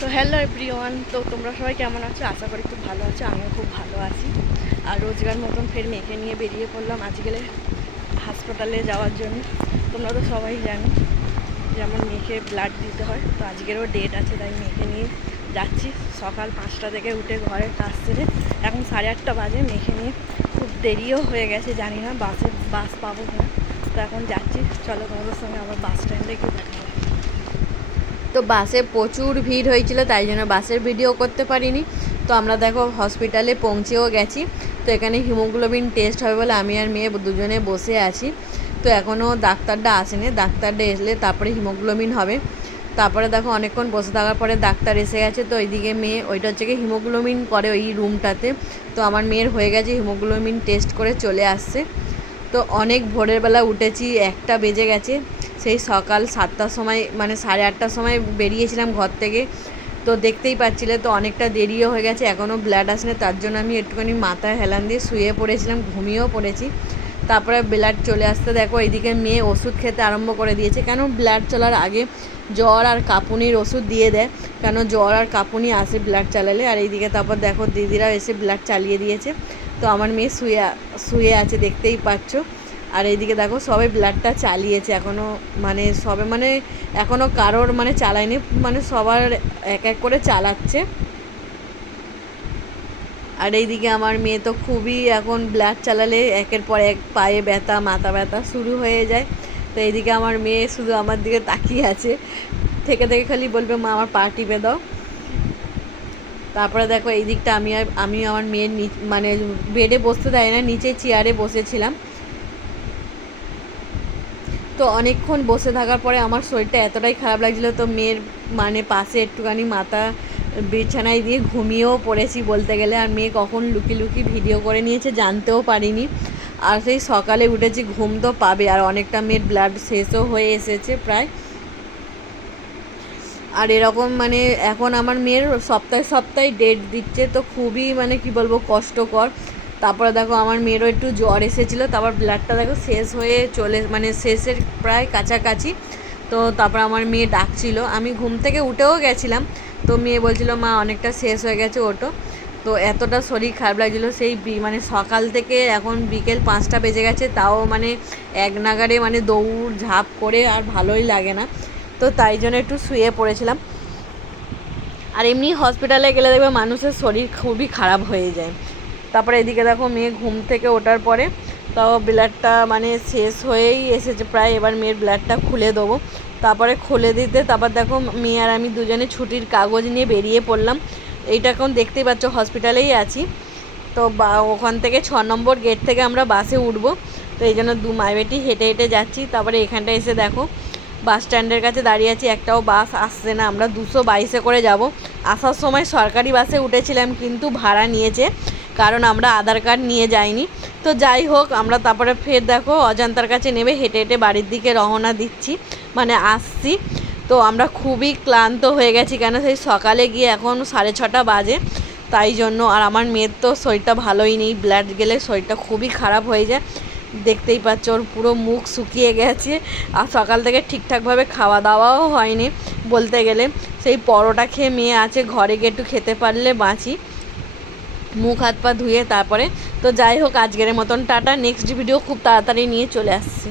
তো hello everyone, তো তোমরা সবাই কেমন আছো? আশা করি খুব ভালো আছো। আমিও খুব ভালো আছি। আর রোজগার মতন ফের মেয়েকে নিয়ে বেরিয়ে পড়লাম আজকে হাসপাতালে যাওয়ার জন্য। তোমরা তো সবাই জানো যে আমার মেয়েকে ব্লাড দিতে হয়, তো আজকেরও ডেট আছে, তাই মেয়েকে নিয়ে যাচ্ছি। সকাল 5টা থেকে উঠে ঘরের কাজ সেরে এখন 8:30 বাজে। মেয়েকে নিয়ে খুব দেরিও হয়ে গেছে, জানি না বাস পাবো কিনা। তো এখন যাচ্ছি, চলো তোমাদের সঙ্গে আবার বাস স্ট্যান্ডে গিয়ে দেখা হবে। তো বাসে প্রচুর ভিড় হয়েছিল, তাই জন্য বাসের ভিডিও করতে পারিনি। তো আমরা দেখো হসপিটালে পৌঁছেও গেছি। তো এখানে হিমোগ্লোবিন টেস্ট হবে বলে আমি আর মেয়ে দুজনে বসে আছি। তো এখনও ডাক্তারটা আসেনি, ডাক্তারটা এসলে তারপরে হিমোগ্লোবিন হবে। তারপরে দেখো অনেকক্ষণ বসে থাকার পরে ডাক্তার এসে গেছে। তো ওইদিকে মেয়ে ওইটা হচ্ছে কি হিমোগ্লোবিন করে ওই রুমটাতে। তো আমার মেয়ের হয়ে গেছে, হিমোগ্লোবিন টেস্ট করে চলে আসছে। তো অনেক ভোরের বেলা উঠেছি, 1টা বেজে গেছে। সেই সকাল 7টার সময় মানে 8:30টার সময় বেরিয়েছিলাম ঘর থেকে। তো দেখতেই পাচ্ছিলে তো অনেকটা দেরিও হয়ে গেছে, এখনও ব্লাড আসেনি। তার জন্য আমি একটুখানি মাথায় হেলান দিয়ে শুয়ে পড়েছিলাম, ঘুমিয়েও পড়েছি। তারপরে ব্লাড চলে আসতে দেখো এইদিকে মেয়ে ওষুধ খেতে আরম্ভ করে দিয়েছে। কেন শুধু চলার আগে জ্বর আর কাঁপুনির ওষুধ দিয়ে দেয়, কেন জ্বর আর কাঁপুনি আসে ব্লাড চালালে। আর এইদিকে তারপর দেখো দিদিরা এসে ব্লাড চালিয়ে দিয়েছে। তো আমার মেয়ে শুয়ে আছে, দেখতেই পাচ্ছ। আর এইদিকে দেখো সবাই ব্লাডটা চালিয়েছে, এখনও কারোর চালায়নি, সবার এক এক করে চালাচ্ছে। আর এইদিকে আমার মেয়ে তো খুবই এখন ব্লাড চালালে একের পর এক পায়ে ব্যথা, মাথা ব্যথা শুরু হয়ে যায়। তো এইদিকে আমার মেয়ে শুধু আমার দিকে তাকিয়ে আছে, থেকে থেকে খালি বলবে মা আমার পা টিপে দাও। তারপরে দেখো এই দিকটা আমি আমার মেয়ের বেডে বসতে দেয় না, নিচে চেয়ারে বসেছিলাম। তো অনেকক্ষণ বসে থাকার পরে আমার শরীরটা এতটাই খারাপ লাগছিলো, তো মেয়ের পাশে একটুখানি মাথা বিছানায় দিয়ে ঘুমিয়েও পড়েছি বলতে গেলে। আর মেয়ে কখন লুকিয়ে লুকিয়ে ভিডিও করে নিয়েছে জানতেও পারিনি। আর সেই সকালে উঠেছি, ঘুম তো পাবে। আর অনেকটা মেয়ের ব্লাড শেষও হয়ে এসেছে প্রায়। আর এরকম এখন আমার মেয়ের সপ্তাহে সপ্তাহে ডেট দিচ্ছে, তো খুবই কি বলবো কষ্টকর। তারপরে দেখো আমার মেয়েরও একটু জ্বর এসেছিলো, তারপর ব্লাডটা দেখো শেষ হয়ে শেষের প্রায় কাছাকাছি। তো তারপর আমার মেয়ে ডাকছিল, আমি ঘুম থেকে উঠেও গেছিলাম। তো মেয়ে বলছিল মা অনেকটা শেষ হয়ে গেছে ওটো। তো এতটা শরীর খারাপ লাগছিলো সেই সকাল থেকে এখন বিকেল 5টা বেজে গেছে, তাও এক নাগাড়ে দৌড় ঝাঁপ করে আর ভালোই লাগে না। তো তাই জন্য একটু শুয়ে পড়েছিলাম। আর এমনি হসপিটালে গেলে দেখবে মানুষের শরীর খুবই খারাপ হয়ে যায়। তারপরে এদিকে দেখো মেয়ে ঘুম থেকে ওঠার পরে তাও ব্লাডটা শেষ হয়েই এসেছে প্রায়। এবার মেয়ের ব্লাডটা খুলে দেবো। তারপরে খুলে দিতে তারপর দেখো মেয়ে আর আমি দুজনে ছুটির কাগজ নিয়ে বেরিয়ে পড়লাম। এইটা এখন দেখতেই পাচ্ছ হসপিটালেই আছি। তো ওখান থেকে 6 নম্বর গেট থেকে আমরা বাসে উঠবো। তো এই জন্য মাইবেটি হেঁটে হেঁটে যাচ্ছি। তারপরে এখানটা এসে দেখো বাস স্ট্যান্ডের কাছে দাঁড়িয়ে আছি, একটাও বাস আসছে না। আমরা 222-এ করে যাব। আসার সময় সরকারি বাসে উঠেছিলাম, কিন্তু ভাড়া নিয়েছে, কারণ আমরা আধার কার্ড নিয়ে যাইনি। তো যাই হোক, আমরা তারপরে ফের দেখো অজন্তার কাছে নেমে হেঁটে হেঁটে বাড়ির দিকে রওনা দিচ্ছি, আসছি। তো আমরা খুবই ক্লান্ত হয়ে গেছি, কেন সেই সকালে গিয়ে এখন 6:30 বাজে, তাই জন্য। আর আমার মেয়ের তো শরীরটা ভালোই নেই, ব্লাড গেলে শরীরটা খুবই খারাপ হয়ে যায়। দেখতেই পাচ্ছ ওর পুরো মুখ শুকিয়ে গেছে। আর সকাল থেকে ঠিকঠাকভাবে খাওয়া দাওয়াও হয়নি বলতে গেলে। সেই পরোটা খেয়ে মেয়ে আছে, ঘরে গিয়ে একটু খেতে পারলে বাঁচি, মুখ হাত পা ধুয়ে তারপরে। তো যাই হোক, আজকের মতন টাটা। নেক্সট ভিডিও খুব তাড়াতাড়ি নিয়ে চলে আসছি।